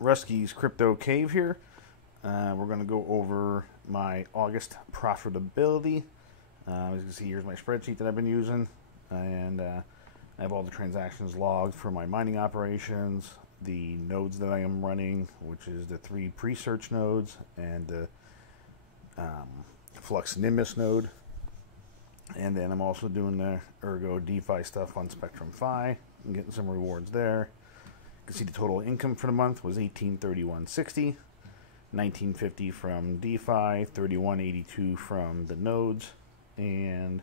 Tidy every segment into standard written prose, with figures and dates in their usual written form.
Rusty's Crypto Cave here. We're going to go over my August profitability. As you can see, here's my spreadsheet that I've been using, and I have all the transactions logged for my mining operations, the nodes that I am running, which is the 3 pre-search nodes and the Flux Nimbus node. And then I'm also doing the Ergo DeFi stuff on Spectrum Fi and getting some rewards there. You can see the total income for the month was $1831.60, $19.50 from DeFi, $31.82 from the nodes, and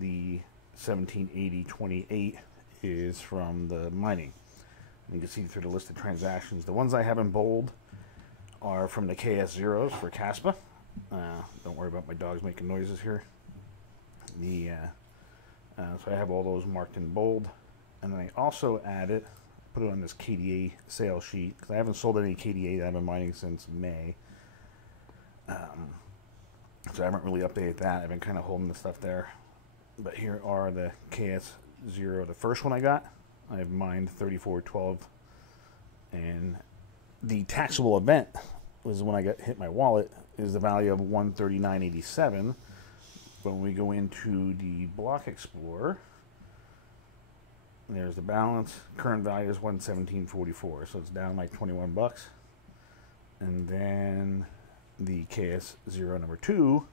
the $17.80.28 is from the mining. And you can see through the list of transactions, the ones I have in bold are from the KS zeros for Caspa. Don't worry about my dogs making noises here. So I have all those marked in bold, and then I also put it on this KDA sales sheet because I haven't sold any KDA that I've been mining since May. So I haven't really updated that. I've been kind of holding the stuff there. But here are the KS0, the first one I got. I have mined 3412, and the taxable event was when I hit my wallet is the value of 139.87. When we go into the Block Explorer, there's the balance. Current value is 117.44, so it's down like 21 bucks. And then the KS0 number 2,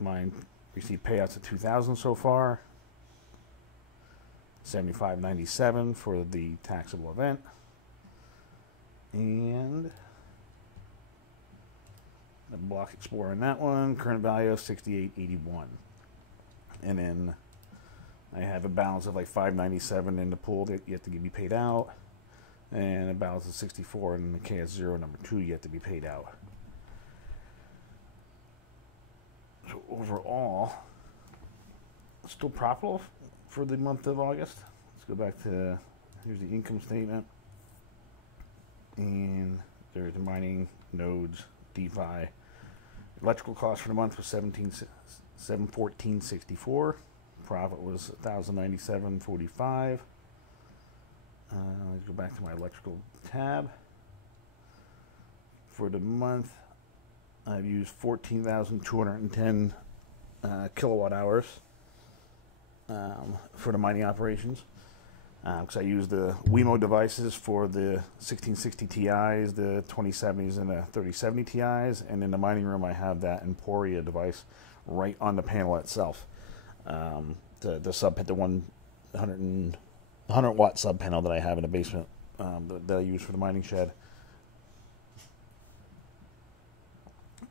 mine received payouts of 2,000 so far. 75.97 for the taxable event, and the Block Explorer in that one, current value of 68.81, and then I have a balance of like 597 in the pool that yet to be paid out, and a balance of 64 in the KS0 number 2 yet to be paid out. So overall, still profitable for the month of August. Let's go back to, here's the income statement, and there's the mining, nodes, DeFi. Electrical cost for the month was $714.64. Profit was $1,097.45. Let's go back to my electrical tab. For the month, I've used 14,210 kilowatt hours for the mining operations. Because I use the Wemo devices for the 1660 Ti's, the 2070s, and the 3070 Ti's. And in the mining room, I have that Emporia device right on the panel itself. The sub, the 100 watt sub panel that I have in the basement that I use for the mining shed.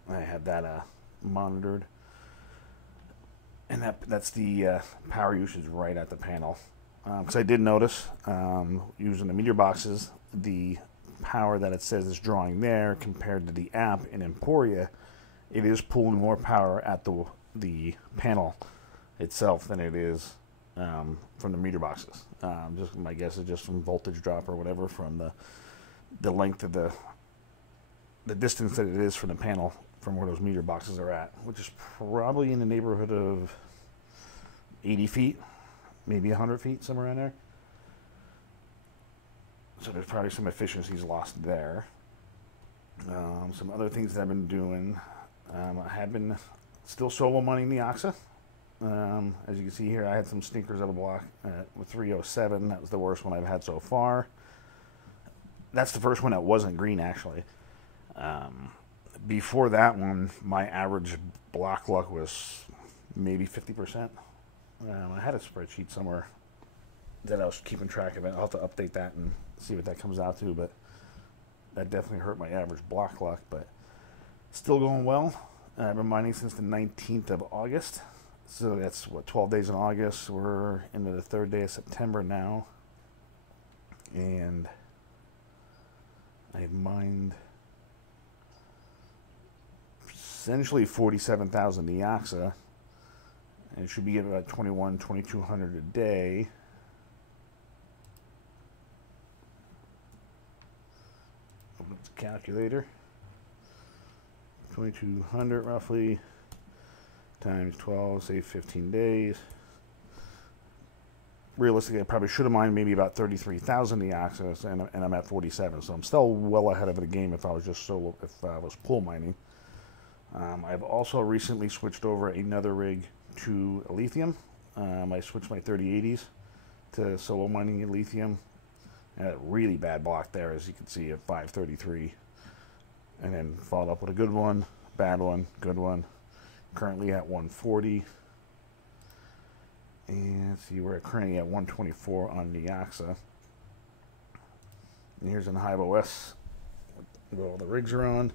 I have that monitored, and that's the power usage right at the panel. Because I did notice, using the meter boxes, the power that it says is drawing there compared to the app in Emporia, it is pulling more power at the panel itself than it is from the meter boxes. Just my guess is just from voltage drop or whatever, from the length of the distance that it is from the panel from where those meter boxes are at, which is probably in the neighborhood of 80 feet. Maybe 100 feet, somewhere around there. So there's probably some efficiencies lost there. Some other things that I've been doing. I have been still solo mining the Oxa. As you can see here, I had some stinkers out of block with 307. That was the worst one I've had so far. That's the first one that wasn't green, actually. Before that one, my average block luck was maybe 50%. I had a spreadsheet somewhere that I was keeping track of it. I'll have to update that and see what that comes out to, but that definitely hurt my average block luck, but still going well. I've been mining since the 19th of August, so that's, 12 days in August. We're into the 3rd day of September now, and I've mined essentially 47,000 Neoxa. And it should be about 2,200 a day. Open up the calculator. 2,200 roughly times 12, say 15 days. realistically, I probably should have mined maybe about 33,000 Neoxys, and I'm at 47. So I'm still well ahead of the game if I was just solo, if I was pool mining. I've also recently switched over another rig to lithium. I switched my 3080s to solo mining in lithium. And a really bad block there, as you can see, at 533. And then followed up with a good one, bad one, good one. Currently at 140. And see, we're currently at 124 on Neoxa. And here's an Hive OS. What all the rigs are on.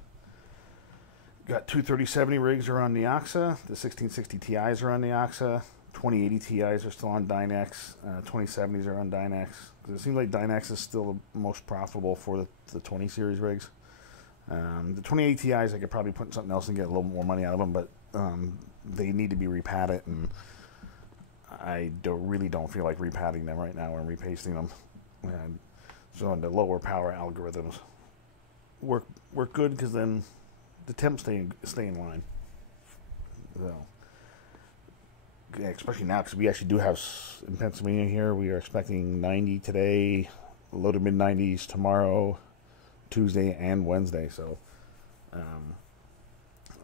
Got two 3070 rigs are on Neoxa. The 1660 Ti's are on Neoxa. 2080 Ti's are still on Dynex. 2070s are on Dynex. It seems like Dynex is still the most profitable for the 20 series rigs. The 2080 Ti's, I could probably put in something else and get a little more money out of them, but they need to be repatted, and I really don't feel like repatting them right now and repasting them. And so the lower power algorithms work good, because then the temps stay in line. So, yeah, especially now, because we actually do have, in Pennsylvania here, we are expecting 90 today, low to mid 90s tomorrow, Tuesday and Wednesday. So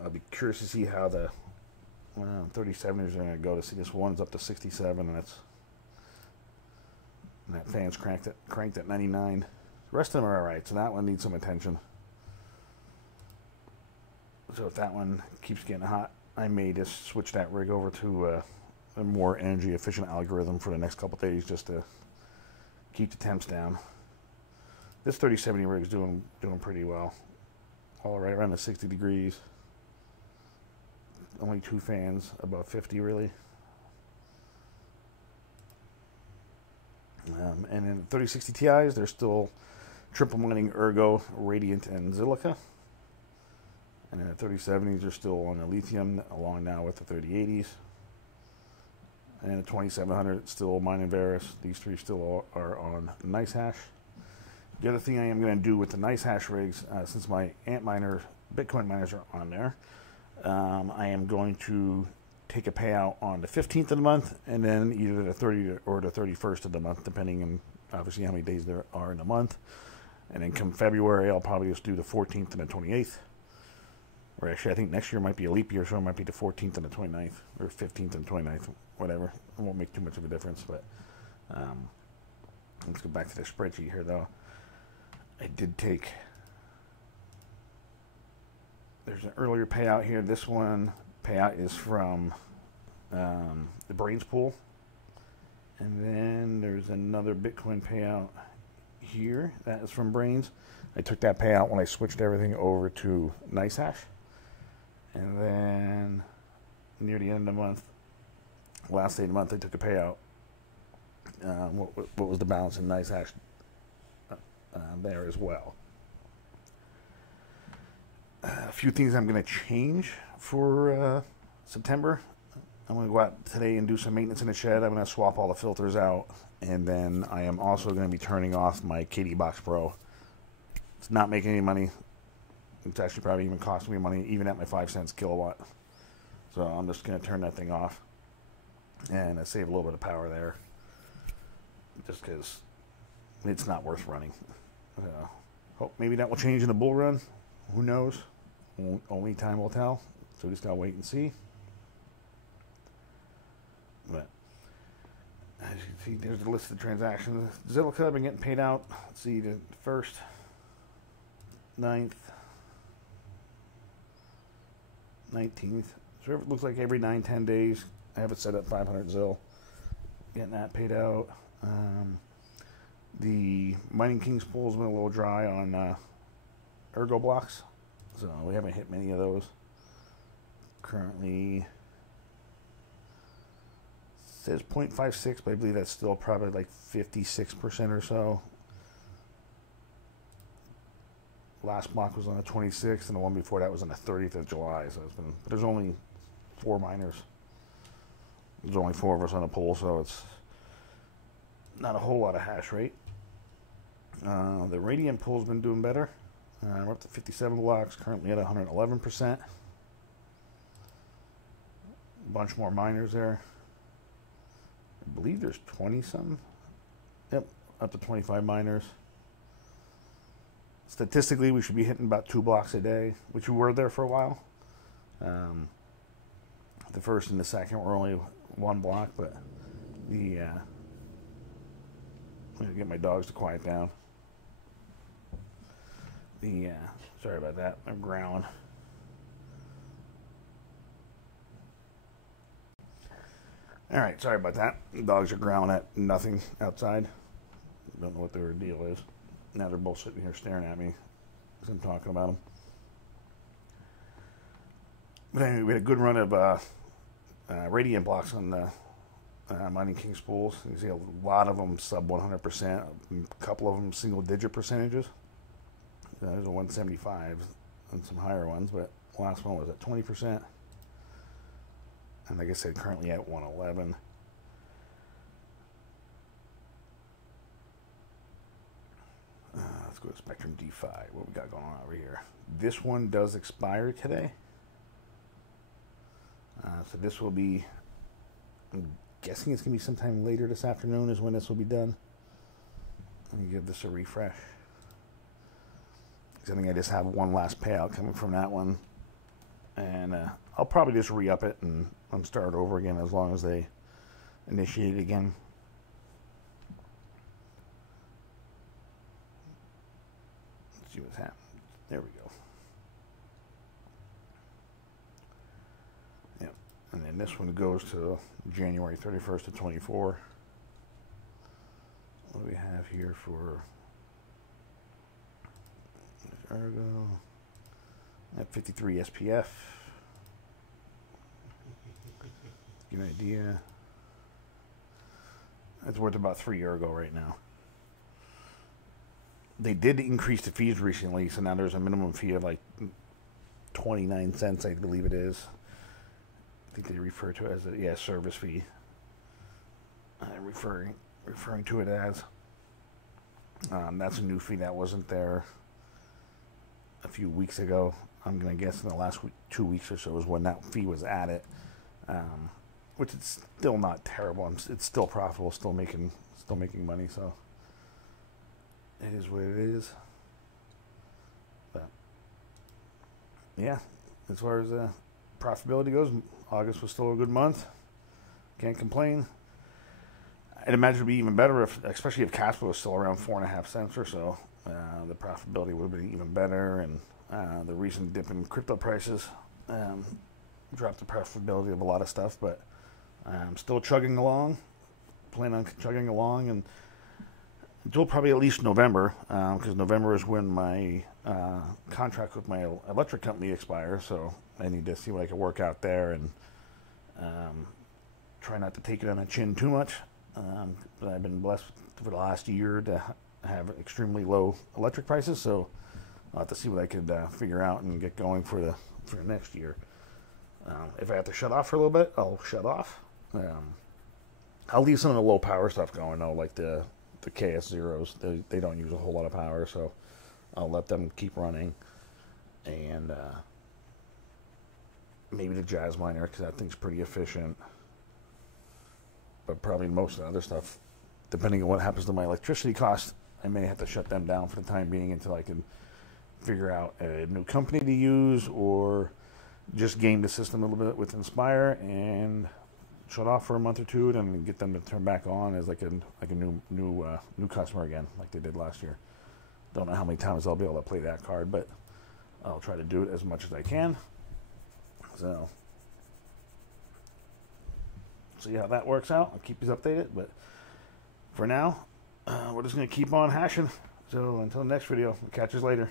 I'll be curious to see how the 37ers are going to go. To see this one's up to 67, and that fan's cranked at 99. The rest of them are all right, so that one needs some attention. So if that one keeps getting hot, I may just switch that rig over to a more energy efficient algorithm for the next couple days, just to keep the temps down. This 3070 rig is doing pretty well. All right around the 60 degrees. Only two fans above 50, really. And in 3060 Ti's, they're still triple mining Ergo, Radiant, and Zilica. And then the 3070s are still on the lithium, along now with the 3080s. And the 2700, it's still mining Varus. These three still are on NiceHash. The other thing I am going to do with the NiceHash rigs, since my Antminer Bitcoin miners are on there, I am going to take a payout on the 15th of the month, and then either the 30th or the 31st of the month, depending on obviously how many days there are in a month. And then come February, I'll probably just do the 14th and the 28th. Or actually, I think next year might be a leap year, so it might be the 14th and the 29th, or 15th and 29th, whatever. It won't make too much of a difference, but let's go back to the spreadsheet here, though. I did take, there's an earlier payout here. This one payout is from the Brains pool. And then there's another Bitcoin payout here. That is from Brains. I took that payout when I switched everything over to NiceHash. And then near the end of the month, last day of the month, I took a payout. What was the balance in NiceHash there as well. A few things I'm going to change for September. I'm going to go out today and do some maintenance in the shed. I'm going to swap all the filters out. And then I am also going to be turning off my KD Box Pro. It's not making any money. It's actually probably even costing me money, even at my 5 cents kilowatt. So I'm just going to turn that thing off. And I save a little bit of power there. Just because it's not worth running. Hope maybe that will change in the bull run. Who knows? Only time will tell. So we just got to wait and see. But as you can see, there's the list of transactions. Zilica, I've been getting paid out. Let's see, the 1st, 9th, 19th. So it looks like every 9-10 days, I have it set up 500 Zil. Getting that paid out. The Mining Kings pool's been a little dry on Ergo blocks, so we haven't hit many of those. Currently says 0.56, but I believe that's still probably like 56% or so. Last block was on the 26th, and the one before that was on the 30th of July. So it's been, there's only 4 miners. There's only 4 of us on the pool, so it's not a whole lot of hash rate. The Radiant pool's been doing better. We're up to 57 blocks, currently at 111%. A bunch more miners there. believe there's 20 some. Yep, up to 25 minors. Statistically, we should be hitting about 2 blocks a day, which we were there for a while. The first and the second were only 1 block, but I'm gonna get my dogs to quiet down. Sorry about that. I'm growling. All right, sorry about that. The dogs are growling at nothing outside. Don't know what their deal is. Now they're both sitting here staring at me as I'm talking about them. But anyway, we had a good run of radiant blocks on the Mining King spools. You see a lot of them sub 100%. A couple of them single-digit percentages. There's a 175 and some higher ones, but the last one was at 20%. And like I said, currently at 111. Let's go to Spectrum D5. What we got going on over here? This one does expire today. So this will be, I'm guessing it's going to be sometime later this afternoon is when this will be done. Let me give this a refresh. I think I just have one last payout coming from that one. And I'll probably just re-up it and start over again as long as they initiate it again. Let's see what's happening. There we go. Yep. And then this one goes to January 31st of 24. What do we have here for Argo? At 53 SPF. Give you an idea. That's worth about 3 Ergo right now. They did increase the fees recently, so now there's a minimum fee of like 29 cents, I believe it is. I think they refer to it as a service fee. Referring to it as. That's a new fee that wasn't there a few weeks ago. I'm gonna guess in the last 2 weeks or so is when that fee was added, which is still not terrible. It's still profitable, still making money. So it is what it is. But yeah, as far as profitability goes, August was still a good month. Can't complain. I'd imagine it'd be even better especially if cash flow was still around 4.5 cents or so. The profitability would have been even better, and the recent dip in crypto prices dropped the profitability of a lot of stuff, but I'm still chugging along, plan on chugging along, and until probably at least November, because November is when my contract with my electric company expires, so I need to see what I can work out there, and try not to take it on the chin too much, but I've been blessed for the last year to have extremely low electric prices, so I'll have to see what I could figure out and get going for next year. If I have to shut off for a little bit, I'll shut off. I'll leave some of the low power stuff going though, like the KS0s. They don't use a whole lot of power, so I'll let them keep running. And maybe the Jazz Miner, because that thing's pretty efficient. But probably most of the other stuff, depending on what happens to my electricity costs, I may have to shut them down for the time being until I can figure out a new company to use, or just game the system a little bit with Inspire and shut off for a month or two, and then get them to turn back on as like a new customer again, like they did last year. Don't know how many times I'll be able to play that card, but I'll try to do it as much as I can. So see how that works out. I'll keep you updated, but for now, we're just going to keep on hashing. So until the next video, we'll catch you later.